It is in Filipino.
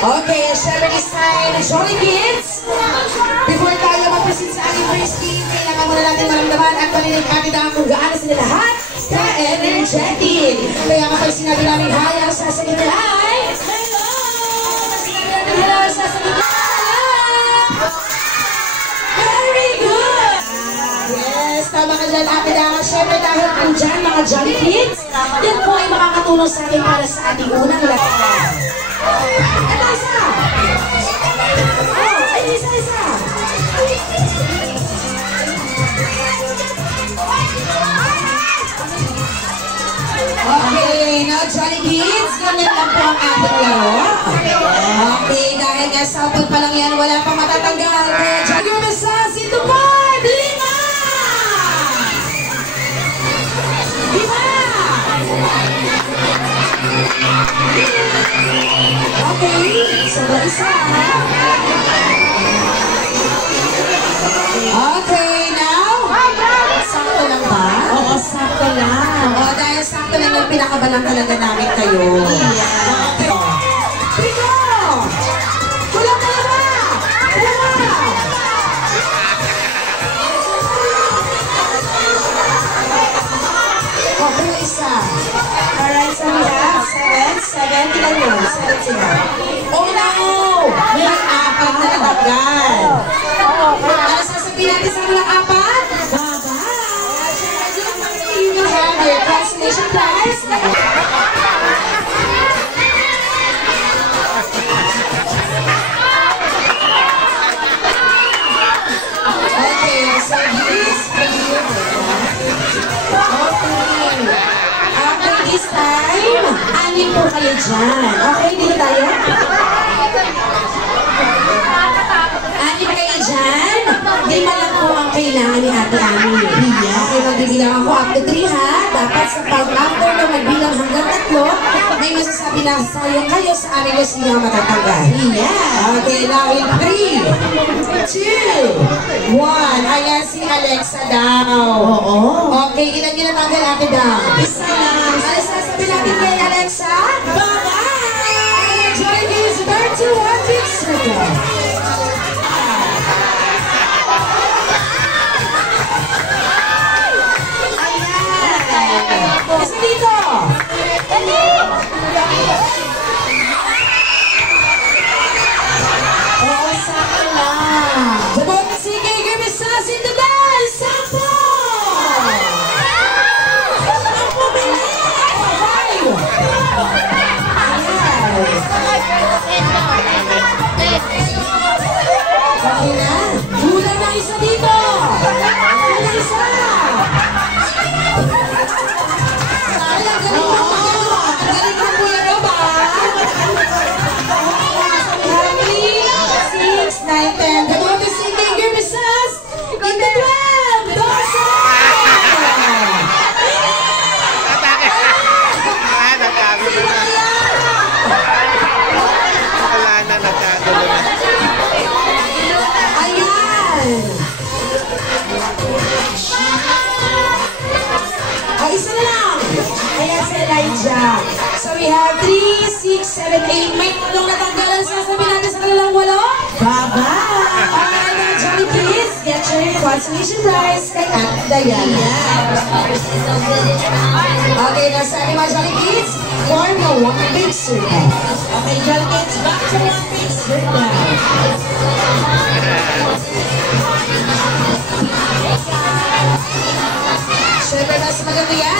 Okay, syempre this time, Jolly Kids. Before tayo mag-proceed sa ating first game, kailangan muna natin maramdaman at paninig-atidahan kung gaano sila lahat ka-energetic. Kaya kapag sinabi namin hi, ang sasagot nila ay hello! Sinabi natin hello, ang sasagot nila very good! Yes, tama ka dyan, atidahan. Syempre dahil kung dyan, mga Jolly Kids, yan po ay makakatulong sa atin para sa ating unang lahat. Ito isa! Oh, ay isa! Okay, now Jolly Kids, ganyan lang po ang ating laro. Okay, dahil nga sample pa lang yan, wala pang matatanggal. Kaya Jolly Masas, ito pa! 5! 5! Okay, sabay isa. Okay, now? Sakto lang ba? Oo, sakto lang. Oo, dahil sakto lang yung pinakabalang talaga namin kayo. Yeah. Pico! Kulang ka na ba? Okay, isa. Alright, so we have 7. Ilan yun? 7 sila. Oh no! May 4 na natanggal. Ano sasabihin natin sa mga 4? Baba! You will have your consolation prize. Okay, so this this time, anin po kayo dyan. Okay, dito tayo? Anin kayo dyan? 5 lang po ang kailangan ni Ate Ami. Okay, magbibilang ako up to 3 ha. Dapat sa pag-after na magbilang hanggang 3, may masasabi na sayang kayo sa amin kung sino ang matatanggal. Okay, now in 3, 2, 1. Ayan si Alexa daw. Okay, ilan yung natanggal Ate daw? Isa lang. Ano sasabi natin kay Alexa? Bye-bye! Jolly Kids, back to one big circle. Isa dito! Oo, sakto lang. Sabot si Gigi Misas in the dance! Sampo! Sampo bilis! 5! Okay na? Hula na isa dito! Hula isa! So we have 3, 6, 7, 8. May 8 natanggalan. Sasabihin natin sa kanilang 8. Bye-bye! Alright mga Jolly Kids, get your consolation prize kay Aunt Diana. Okay, nasa ating mga Jolly Kids, form a one big circle. Okay, Jolly Kids, back to one big circle. Siyempre, mas maganda yan.